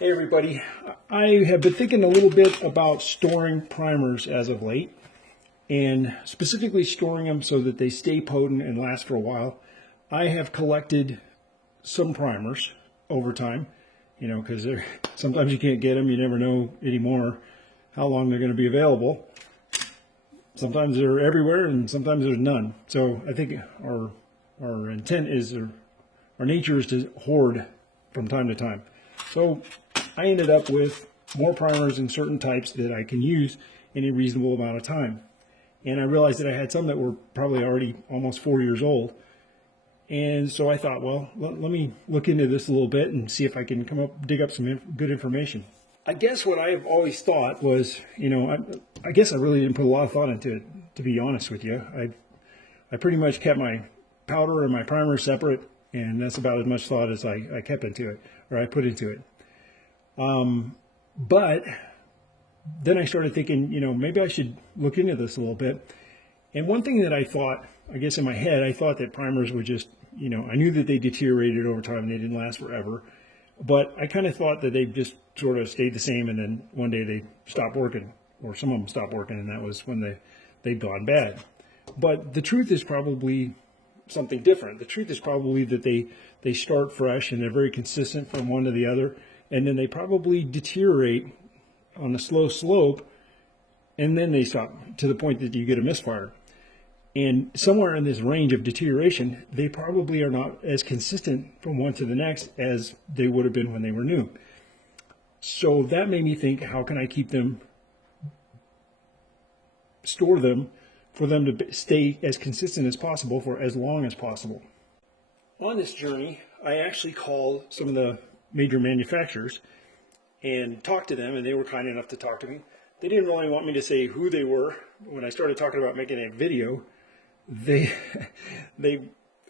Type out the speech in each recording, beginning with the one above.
Hey everybody, I have been thinking a little bit about storing primers as of late, and specifically storing them so that they stay potent and last for a while. I have collected some primers over time, because sometimes you can't get them, you never know anymore how long they're going to be available. Sometimes they're everywhere and sometimes there's none. So I think our intent is, our nature is to hoard from time to time. So I ended up with more primers in certain types that I can use in a reasonable amount of time. And I realized that I had some that were probably already almost 4 years old. And so I thought, well, let me look into this a little bit and see if I can dig up some good information. I guess what I've always thought was, I guess I really didn't put a lot of thought into it, to be honest with you. I pretty much kept my powder and my primer separate, and that's about as much thought as I kept into it, or I put into it. But then I started thinking, maybe I should look into this a little bit. And one thing that I thought, I guess in my head, I thought that primers would just, I knew that they deteriorated over time and they didn't last forever. But I kind of thought that they just sort of stayed the same, and then one day they stopped working, or some of them stopped working, and that was when they'd gone bad. But the truth is probably something different. The truth is probably that they start fresh and they're very consistent from one to the other, and then they probably deteriorate on a slow slope, and then they stop to the point that you get a misfire. And somewhere in this range of deterioration, they probably are not as consistent from one to the next as they would have been when they were new. So that made me think, how can I keep them, store them, for them to stay as consistent as possible for as long as possible. On this journey, I actually called some of the major manufacturers and talked to them, and they were kind enough to talk to me. They didn't really want me to say who they were. When I started talking about making a video, they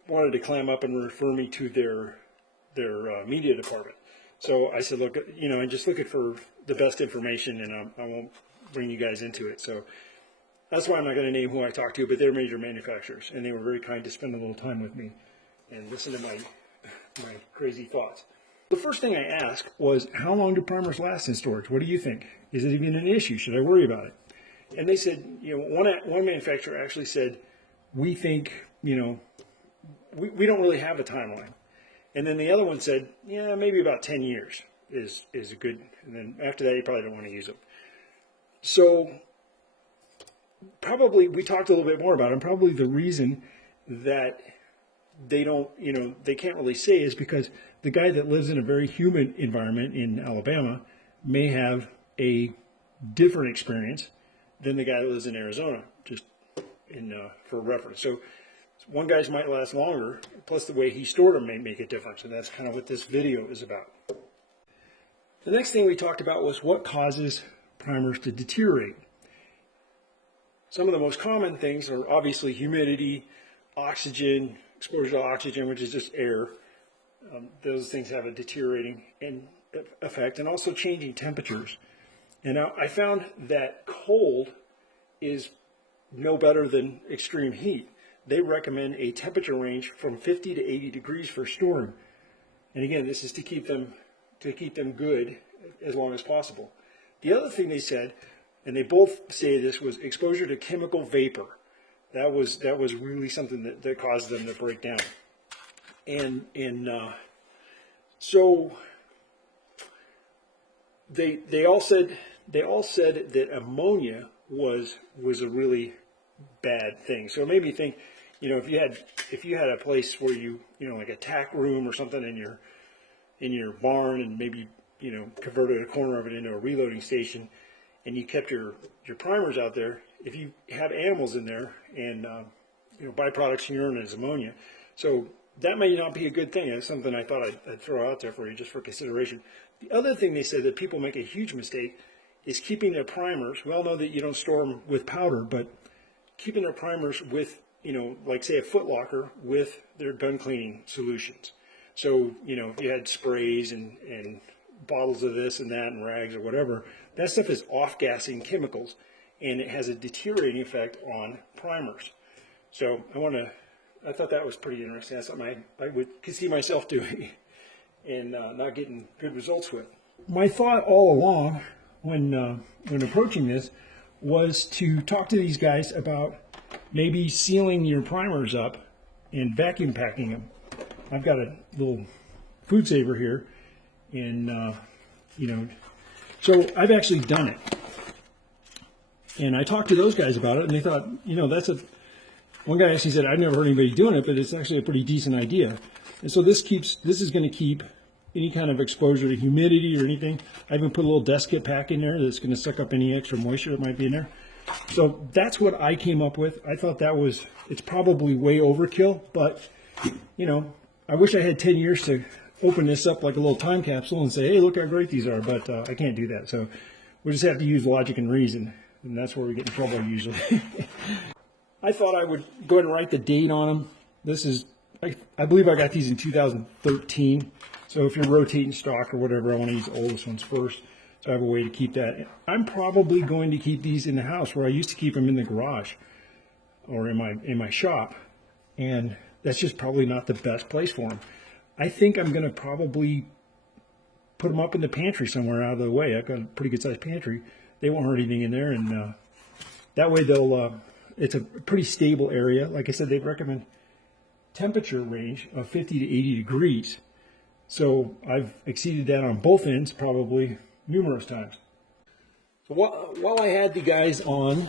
wanted to clam up and refer me to their media department. So I said, look, I'm just looking for the best information, and I won't bring you guys into it. So that's why I'm not going to name who I talked to, but they're major manufacturers, and they were very kind to spend a little time with me and listen to my crazy thoughts. The first thing I asked was, how long do primers last in storage? What do you think? Is it even an issue? Should I worry about it? And they said, one manufacturer actually said, we think, we don't really have a timeline. And then the other one said, yeah, maybe about 10 years is a good, and then after that, you probably don't want to use them. So probably, we talked a little bit more about it, and probably the reason that they don't, they can't really say is because the guy that lives in a very humid environment in Alabama may have a different experience than the guy that lives in Arizona, just for reference. So one guy's might last longer, plus the way he stored them may make a difference, and that's kind of what this video is about. The next thing we talked about was what causes primers to deteriorate. Some of the most common things are obviously humidity, oxygen, exposure to oxygen, which is just air. Those things have a deteriorating effect, and also changing temperatures. And now I found that cold is no better than extreme heat. They recommend a temperature range from 50 to 80 degrees for storing. And again, this is to keep them good as long as possible. The other thing they said, and they both say this, was exposure to chemical vapor. That was really something that caused them to break down. And so they all said that ammonia was a really bad thing. So it made me think, if you had a place where like a tack room or something in your barn, and maybe converted a corner of it into a reloading station, and you kept your primers out there, if you have animals in there, and byproducts from urine is ammonia, so that may not be a good thing. That's something I thought I'd throw out there for you just for consideration. The other thing they said that people make a huge mistake is keeping their primers. We all know that you don't store them with powder, but keeping their primers with, like say a Foot Locker with their gun cleaning solutions. So, if you had sprays and bottles of this and that and rags or whatever, that stuff is off-gassing chemicals, and it has a deteriorating effect on primers. So I thought that was pretty interesting. That's something I could see myself doing and not getting good results with. my thought all along when approaching this was to talk to these guys about maybe sealing your primers up and vacuum packing them. I've got a little food saver here, and so I've actually done it. And I talked to those guys about it, and they thought, one guy actually said, I've never heard anybody doing it, but it's actually a pretty decent idea. And so this is going to keep any kind of exposure to humidity or anything. I even put a little desk kit pack in there that's going to suck up any extra moisture that might be in there. So that's what I came up with. I thought it's probably way overkill, but I wish I had 10 years to open this up like a little time capsule and say, hey, look how great these are, but I can't do that. So we just have to use logic and reason, and that's where we get in trouble usually. I thought I would go ahead and write the date on them. This is, I believe I got these in 2013. So if you're rotating stock or whatever, I want to use the oldest ones first. So I have a way to keep that. I'm probably going to keep these in the house, where I used to keep them in the garage or in my shop. And that's just probably not the best place for them. I think I'm going to probably put them up in the pantry somewhere out of the way. I've got a pretty good sized pantry. They won't hurt anything in there, and that way it's a pretty stable area. Like I said, they recommend temperature range of 50 to 80 degrees. So I've exceeded that on both ends probably numerous times. So while I had the guys on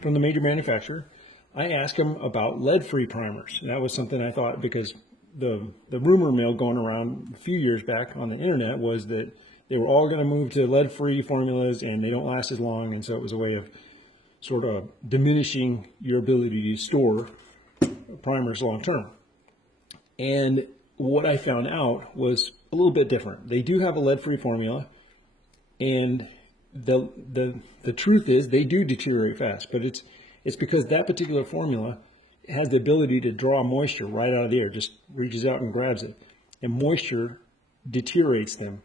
from the major manufacturer, I asked them about lead-free primers. And that was something I thought, because the rumor mill going around a few years back on the internet was that they were all going to move to lead-free formulas and they don't last as long. And so it was a way of sort of diminishing your ability to store primers long term. And what I found out was a little bit different. They do have a lead-free formula, and the truth is they do deteriorate fast, but it's because that particular formula has the ability to draw moisture right out of the air, just reaches out and grabs it, and moisture deteriorates them.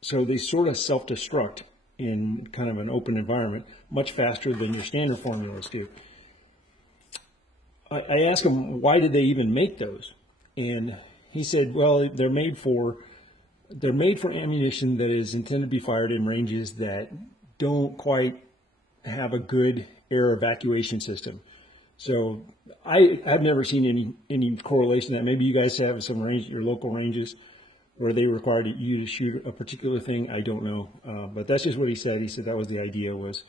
So they sort of self-destruct in kind of an open environment much faster than your standard formulas do. I asked him, why did they even make those? And he said, well, they're made for ammunition that is intended to be fired in ranges that don't quite have a good air evacuation system. So I've never seen any correlation that maybe you guys have some range, your local ranges, where they required you to shoot a particular thing. I don't know, but that's just what he said. He said that was the idea, was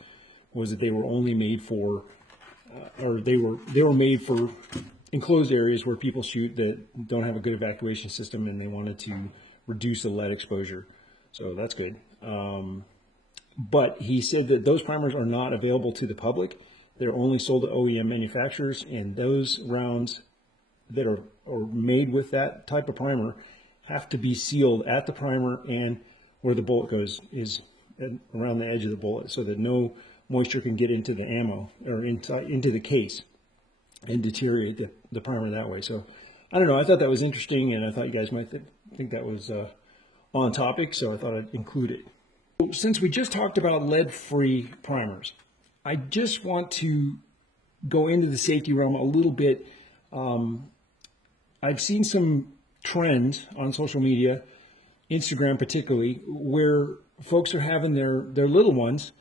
that they were only made for, or they were made for enclosed areas where people shoot that don't have a good evacuation system, and they wanted to reduce the lead exposure. So that's good. But he said that those primers are not available to the public. They're only sold to OEM manufacturers, and those rounds that are made with that type of primer have to be sealed at the primer, and where the bullet goes is around the edge of the bullet, so that no moisture can get into the ammo or into the case and deteriorate the primer that way. So I don't know, I thought that was interesting, and I thought you guys might think that was on topic, so I thought I'd include it. Since we just talked about lead-free primers, I just want to go into the safety realm a little bit. I've seen some trends on social media, Instagram particularly, where folks are having their little ones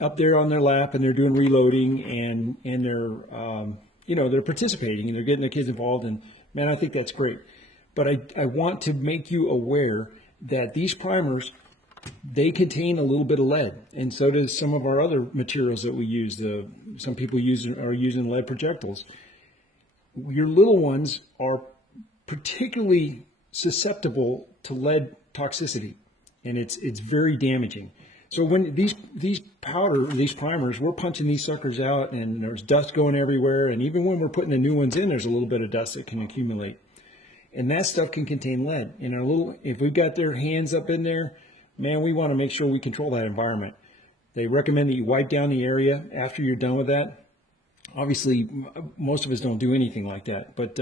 up there on their lap, and they're doing reloading, and they're they're participating, and they're getting their kids involved, and man, I think that's great. But I want to make you aware that these primers, they contain a little bit of lead, and so does some of our other materials that we use. Some people are using lead projectiles. Your little ones are particularly susceptible to lead toxicity, and it's very damaging. So when these primers, we're punching these suckers out, and there's dust going everywhere, and even when we're putting the new ones in, there's a little bit of dust that can accumulate, and that stuff can contain lead. And if we've got their hands up in there, man, we want to make sure we control that environment. They recommend that you wipe down the area after you're done with that. Obviously, most of us don't do anything like that, but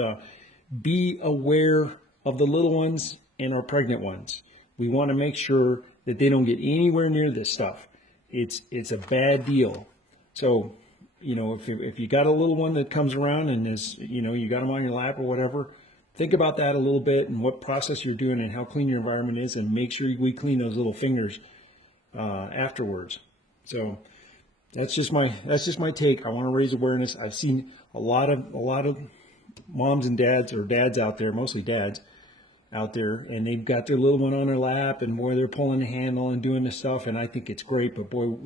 be aware of the little ones and our pregnant ones. We want to make sure that they don't get anywhere near this stuff. It's a bad deal. So, if you got a little one that comes around and is, you got them on your lap or whatever, think about that a little bit and what process you're doing and how clean your environment is, and make sure we clean those little fingers afterwards. So that's just my take. I want to raise awareness. I've seen a lot of moms and dads, or dads out there, mostly dads out there, and they've got their little one on their lap, and boy, they're pulling the handle and doing this stuff, and I think it's great. But boy,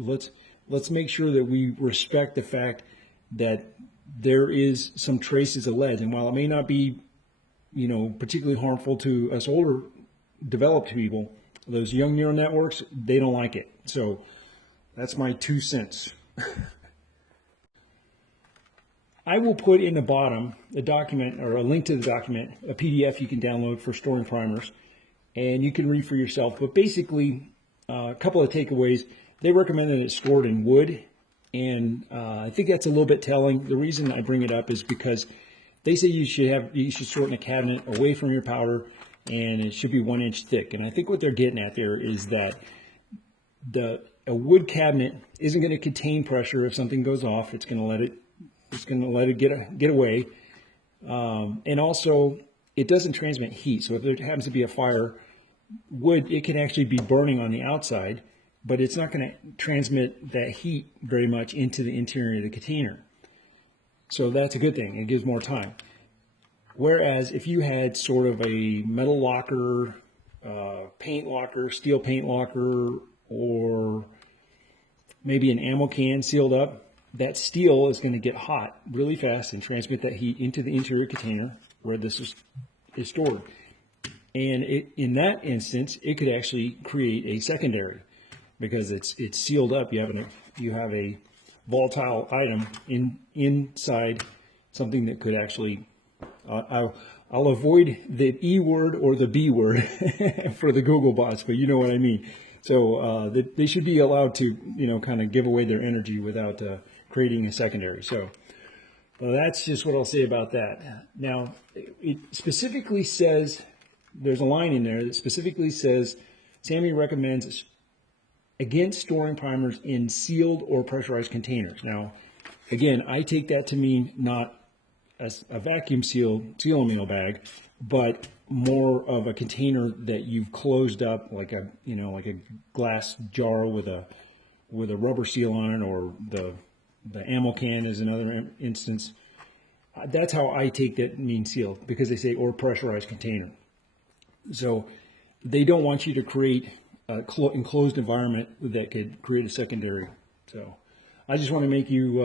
let's make sure that we respect the fact that there is some traces of lead, and while it may not be, you know, particularly harmful to us older developed people, those young neural networks, they don't like it. So that's my 2 cents. I will put in the bottom a document, or a link to the document, a PDF you can download for storing primers, and you can read for yourself. But basically, a couple of takeaways. They recommend that it's stored in wood, and I think that's a little bit telling. The reason I bring it up is because they say you should store it in a cabinet away from your powder, and it should be 1 inch thick. And I think what they're getting at there is that a wood cabinet isn't going to contain pressure. If something goes off, it's going to let it get away. And also, it doesn't transmit heat. So if there happens to be a fire, wood, it can actually be burning on the outside, but it's not going to transmit that heat very much into the interior of the container. So that's a good thing. It gives more time. Whereas if you had sort of a metal locker, paint locker, steel paint locker, or maybe an ammo can sealed up, that steel is going to get hot really fast and transmit that heat into the interior container where this is stored. And in that instance, it could actually create a secondary because it's sealed up. You have a volatile item inside something that could actually. I'll avoid the E word or the B word for the Google bots, but you know what I mean. So they should be allowed to, you know, kind of give away their energy without creating a secondary. So that's just what I'll say about that. Now, it specifically says, there's a line in there that specifically says, SAAMI recommends against storing primers in sealed or pressurized containers. Now, again, I take that to mean not a vacuum sealed seal bag, but more of a container that you've closed up, like a glass jar with a rubber seal on it, or the ammo can is another instance. That's how I take that mean sealed, because they say or pressurized container. So they don't want you to create an enclosed environment that could create a secondary. So I just want to make you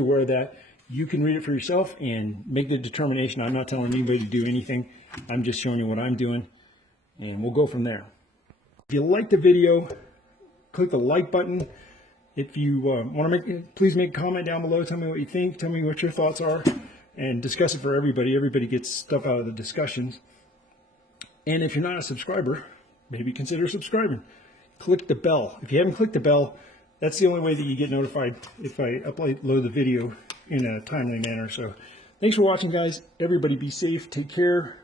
aware of that. You can read it for yourself and make the determination. I'm not telling anybody to do anything. I'm just showing you what I'm doing, and we'll go from there. If you like the video, click the like button. If you want to please make a comment down below. Tell me what you think. Tell me what your thoughts are, and discuss it for everybody. Everybody gets stuff out of the discussions. And if you're not a subscriber, maybe consider subscribing. Click the bell. If you haven't clicked the bell, that's the only way that you get notified if I upload the video in a timely manner. So thanks for watching, guys. Everybody be safe. Take care.